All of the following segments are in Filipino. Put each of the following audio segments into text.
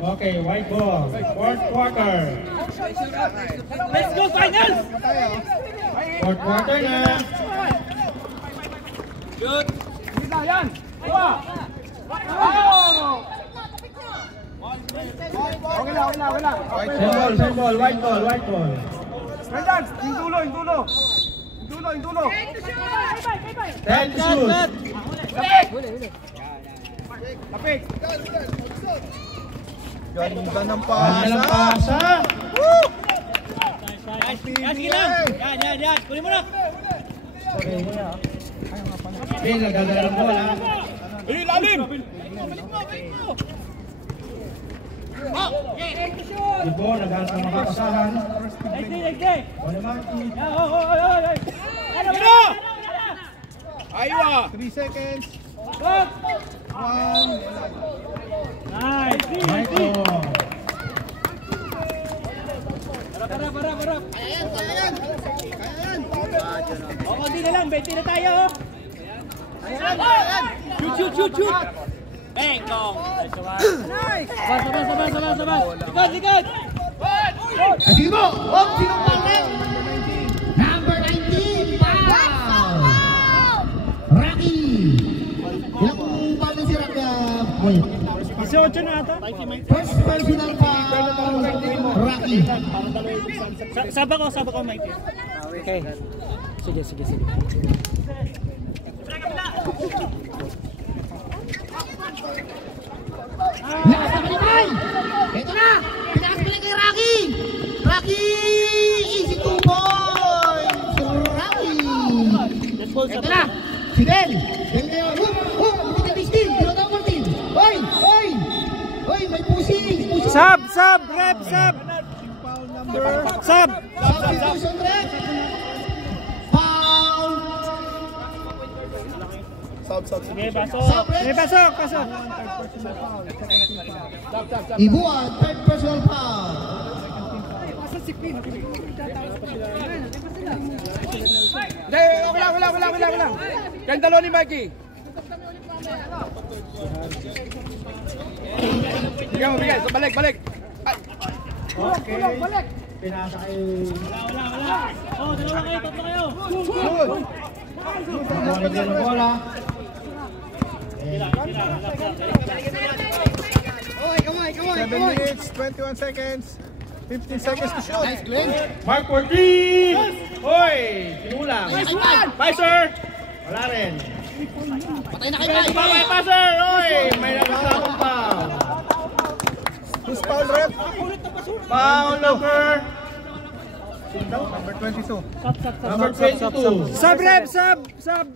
Okay, white ball. Fourth quarter. Let's go finals! Fourth quarter na. Good. Yan. Okay lang. Send ball, white ball. Brendan, yung dulo. 10 to shoot. Lapik. Ganda ng Alang pasa. pasa. Sige lang. Yan. Kunin mo na. Bin, nagdadala ng bola. Ilalim. Ibo, nagdadala ng makapasahan. Next. O naman. Aywa. 3 seconds. 1. Nice. Michael. Barap. Ayan. Hindi na lang, 20 na tayo. Ayan. Shoot. Bengkong. Nice. Sabas. Likod. Sige mo! Sinong pangit? Number 19, foul! Rocky! Ilang foul na si Rocky? Wait. 18 na ata. First personal foul, Rocky. Saba ko, Mikey. Okay. Sige. Lakas na palipay! Ito na! Pinakas pala kay Rocky! Rocky! Easy 2 points! Rocky! Ito na! Si Del! Del ngayon! Hindi ka Christine! Pinota mo Martin! Hoy! May pusing! Sab! Rep! Sab! Substitution rep! Foul! Sige, pasok! Ibuan, third personal foul! Okay lang. Kayong dalawa ni Mikey. Bigyan. Balik. Okay. Pinasa kay... Wala. Oh, dalawa kayo, tatlo kayo. Balik ng bola. Come 7 minutes, 21 seconds. 15 seconds to shoot. Nice, Glenn! Mark for 3! Hoy! Kinulang. Pizer! Wala rin. Patay na kay Mike! Bye, Pizer! Hoy! May nagkasakong pa. Who's foul, ref? Foul number... Number 22. Number 22. Sab!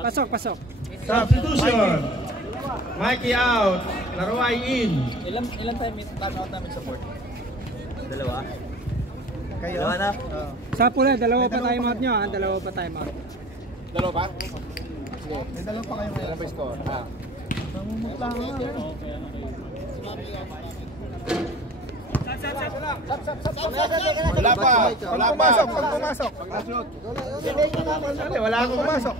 Pasok. Substitution. Mikey out. Laro ay in. Ilan time out namin sa court? Dalawa? Kayo? Dalawa na? Sa pula, dalawa pa time out nyo. Dalawa pa time out. Dalawa ba? May dalawa pa kayo ngayon. May score. Namumutla ka nga. Wala pa. Pag pumasok. Wala akong Pumasok.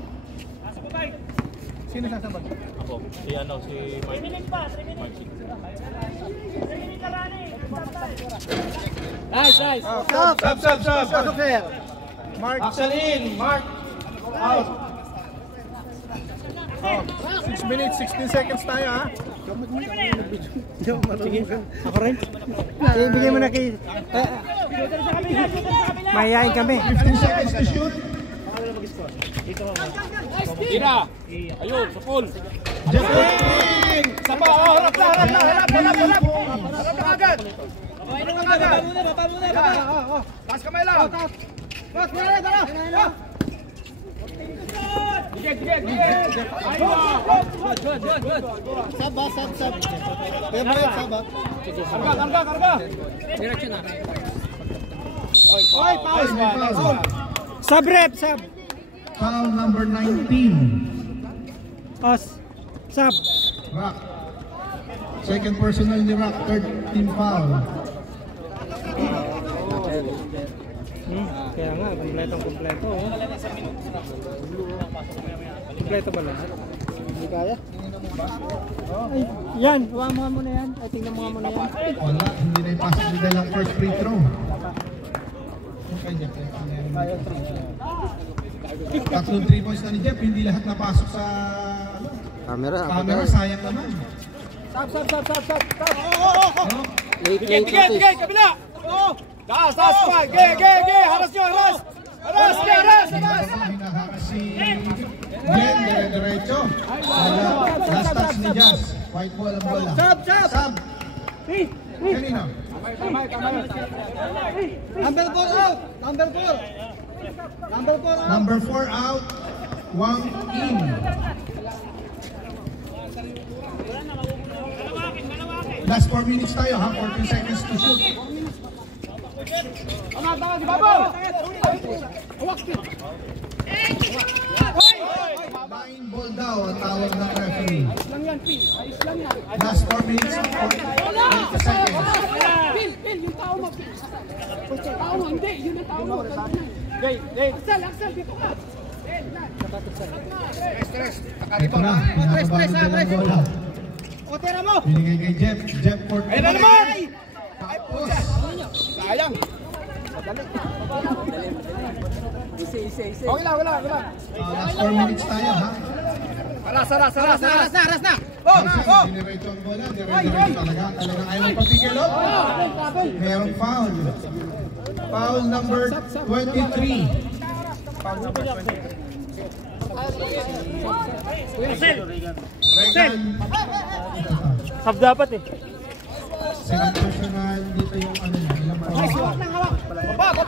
Sino sasabag? Ako. Si Mike. 3 minutes pa. 3 minutes. Nice. Sub. Pasok sir. Mark. Axel in. Mark out. 6 minutes, 16 seconds tayo ha. Ako rin. Bigay mo na kay... Mayayain kami. 15 seconds to shoot. Ira. Ayun, sa pool. Jeffrey! Sapa, harap na agad. Baba muna. Taas kamay lang. Sige. Aywa. Good. Sab. Karga. Direksyon na. Oy, foul. Sab. Foul number 19. Sab. Rock. Second personal ni Rock, third team foul. Kaya nga, kumpleto. Oh. Kumpleto ba lahat? Hindi kaya? Ay, yan, huwag mo muna yan. Ay, tingnan mo muna yan. Wala, hindi na ipasok nila lang first free throw. Tatlong 3 points na ni Jeff, hindi lahat napasok sa camera, sayang naman. Stop. Late Tigay, kabila. Oo. Taas pa. Ge. Haras nyo, haras. Haras. Hinaharas si Glenn, dire-diretso. Last touch ni Jazz. White ball ang bola. Sab. Kanina. Number 4 out. Wang in. Last 4 minutes tayo ha. 14 seconds to shoot. Line ball daw ang tawag ng referee. Last 4 minutes, 40 seconds. Pil, yung tao mo. Tao mo, hindi. Yun ang tao mo. Aksel, dito ka. Ito na, pinapabalo ng bola. O, tira mo. Binigay kay Jeff for 2. Ayun na naman. Tapos, Sayang. Okay lang. last 4 minutes tayo ha. Aras na. Diretso ang bola, diretso talaga. Talagang ayaw papigil. Merong foul. Foul number 23. Regan. Half dapat eh. Second personal dito yung ano niya. Ilang foul. Baba.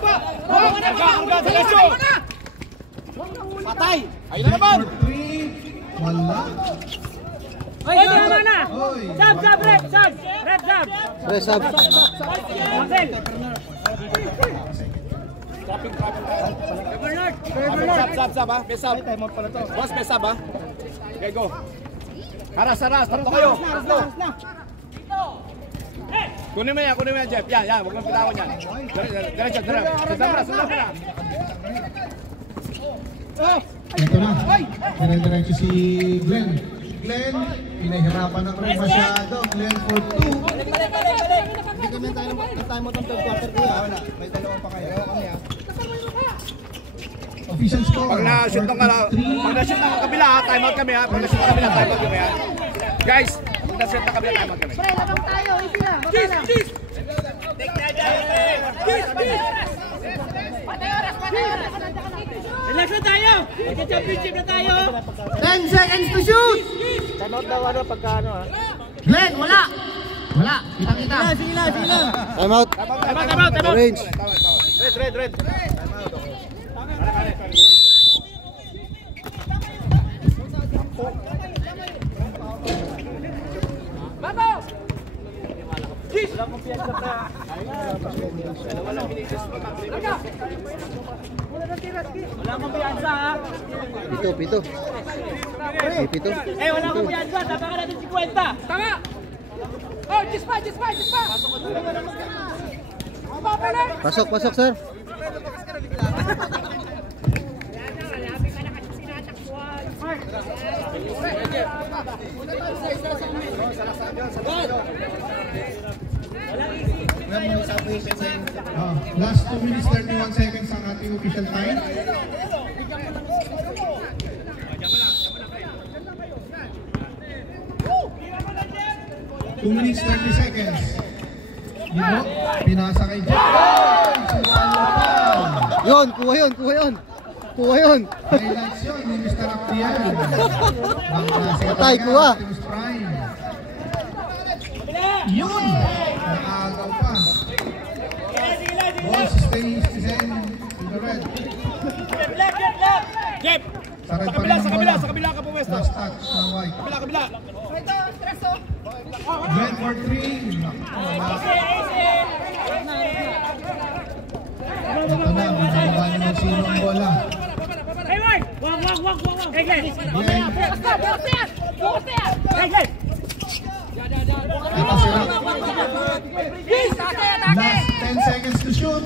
Karga, diretso. Patay. Ayun na naman. 3. Wala. Ay, tama na! Oy. Sab! Sab ha. Besab. Boss, besab ha. Okay, go. Haras. Tatlo kayo. Kunin mo yan, Jeff. Yan. Huwag mong pitawan yan. Diretso. Sundan mo na. Ito na. Dire-diretso si Glenn. Glenn, pinahirapan ng rin masyado. Glenn for 2. Hindi kami tayo mo itong third quarter ko. Wala. May dalawang pa kayo. Official score. Pag na-shoot ng kabila, timeout kami ha. Pag na-shoot ng kabila, timeout kami ha. Guys, pag na-shoot ng kabila, timeout kami. Pre, labang tayo. Easy lang. Cheese. Patay oras. Relax na tayo! Nagka-championship na tayo! 10 seconds to shoot! Timeout daw pagka ha? Glenn, wala! Kita. Sige lang! Time out. Range. Red. Wala akong piyansa ha! Pito. Eh, wala akong piyansa! Tapa ka natin 50! Tama. Oh, just pa. Pasok, sir. Last 2 minutes 31 seconds ang ating official time. Two minutes 30 seconds. Ibo, pinasa kay Jeff. Yun, kuha yun. Highlights yun ni Mr. Aktian. Patay, kuha. Yun! Naagaw pa. Ball sustains in the red. Jeff! Sa kabila ka pumesto. Last touch ng white. Kabila. Glenn for 3. Ito na, magkakawa naman sino ang bola. Hey, Mark! Wag! Hey, Glenn! Glenn. Hey, Glenn! Ito sila. Last 10 seconds to shoot.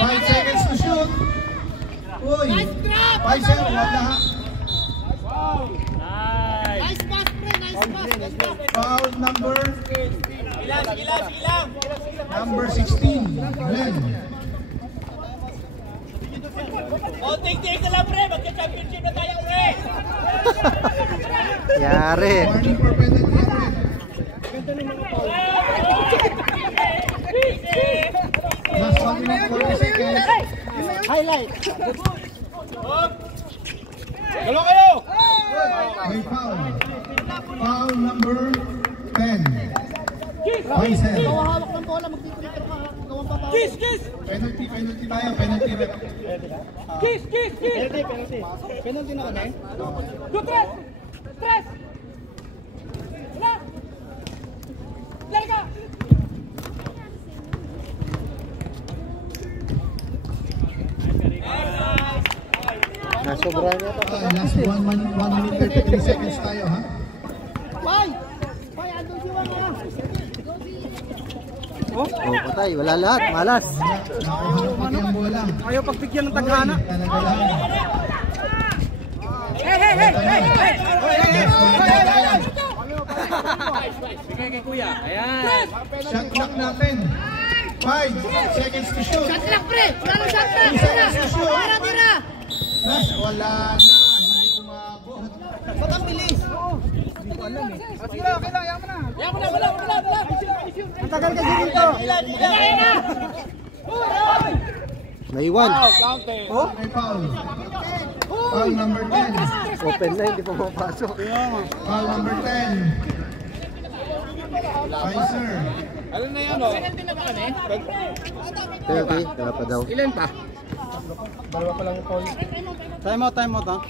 5 seconds to shoot. Uy, 5-0, wag na ha. Nice pass, pre. Nice pass. Foul number 16, Glenn. Ting-ting na lang, pre. Magka-championship na tayo, pre. Yari. Warning for penalty, Glenn. Last 1 minute 40 seconds. Highlight. Galo kayo! May foul. Foul number 10. Faisal. Hawak ng bola, magtitulog ka pa. Gawang pa pa. Penalty tayo, penalty rep. Penalty na kami. Tres! Wala! Larga! Nasobra niya ito. Last 1 minute 33 seconds tayo, ha? Pai, andun si Juan na. Oh, patay. Wala lahat. Malas. Nakuha pati ang bola. Ayaw pagbigyan ng taghana. Talaga lang. Shot clock natin. 5 seconds to shoot. Shot clock, pre. Wala shot clock. 3 seconds to shoot. Tira. Last, wala na. Hindi umabot. Ba't ang bilis? Ang tagal kasi dito. Naiwan. Oh? May foul. Foul number 10. Open na, hindi pa mapasok. Foul number 10. Kaiser. Ano na yan, oh? Penalty. Wala pa daw. Ilan pa? Time out ha.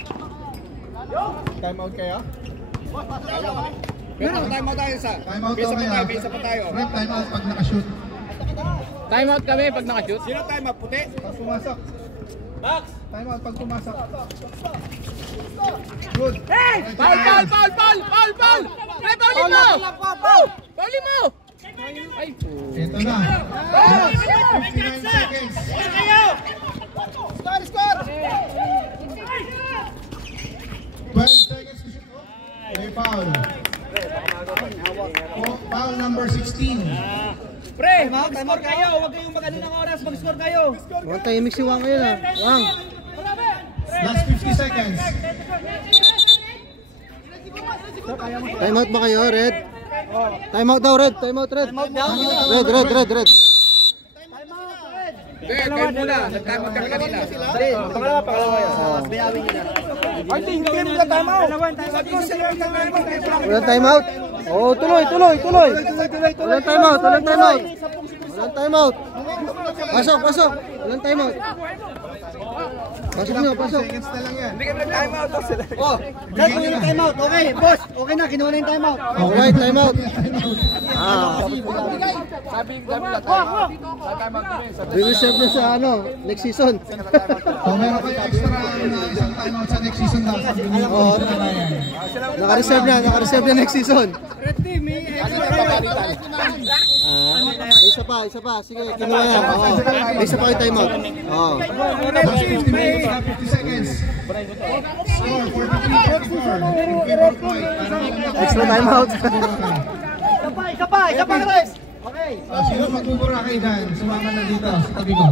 Time out kayo? Pero time out tayo sa. Time out Bisa kami, pa ha? tayo, bisa pa tayo. Rep, time out pag nakashoot. Time out kami pag nakashoot. Sino time out? Puti? Pag pumasok. Max! Time out pag pumasok. Good. Foul! Pre, paulin mo! Paulin mo! Ay, Ito na. 59 seconds. Score! 12 seconds to shoot. May foul. Foul number 16. pre! Mag-score kayo! Huwag kayong mag-ano ng oras, mag-score kayo! Mukhang tahimik si Wang ngayon ha. Wang. Last 50 seconds. Time out ba kayo, Red? Time out daw, Red. Time out, Red. Red. Okay, kayo muna. Nag-time out kami kanina. Pangalawa yan. Binawin nyo na. Walang time out. Oh, tuloy. Walang time out. Pasok. Walang time out. Pasok nyo. Seconds na lang yan. Oh, Red, yung time out. Okay, boss. Okay na, kinuha na yung time out. Okay, time out. Re-reserve na sa next season. O meron kayo extra na isang time out sa next season daw. Oo. Naka-reserve na next season. Isa pa. Sige, kinuha yan. Isa pa yung time out. Last 50 minutes, 50 seconds. Score 43-44. In favor of Point. Extra time out. Isa pa, guys. Okay. Sino magbubura kayo dyan? Sumama na dito sa tabi ko.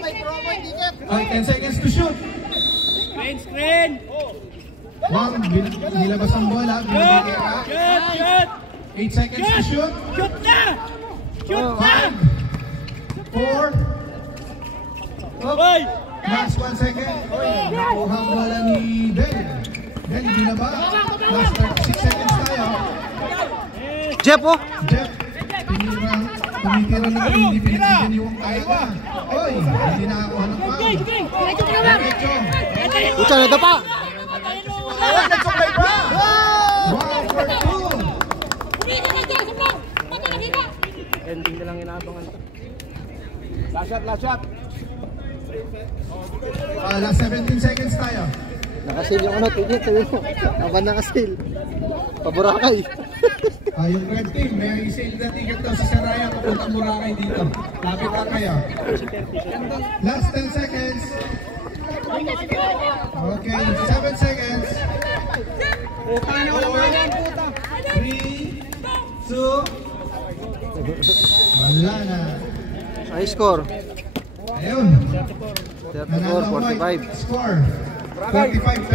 May promo, hindi jet. 10 seconds to shoot. Screen! Wang, nilabas ang bola. Shoot! 8 seconds to shoot. Shoot na! 5, 4, last 1 second. Nakuha ang bola ni Ben. Ben, hindi na ba? Last 6 seconds tayo. Jeff, oh. Jeff, tumitira na hindi pinagbigyan ni Wang talaga. Oy, hindi nakakuha ng foul. Diretso. Pucha, nito pa. Wow, for 2. Ending na lang inaabangan to. Last shot! Last 17 seconds tayo. Nakasil yung tigit. Aban nakasil. Paborakay. Yung red team, may sale na ticket daw sa Saraya papunta Boracay dito. Lapit na kayo. Last 10 seconds. Okay, 7 seconds. 3, 2, wala na. High score. Ayun. 34-45. Score. 45-35.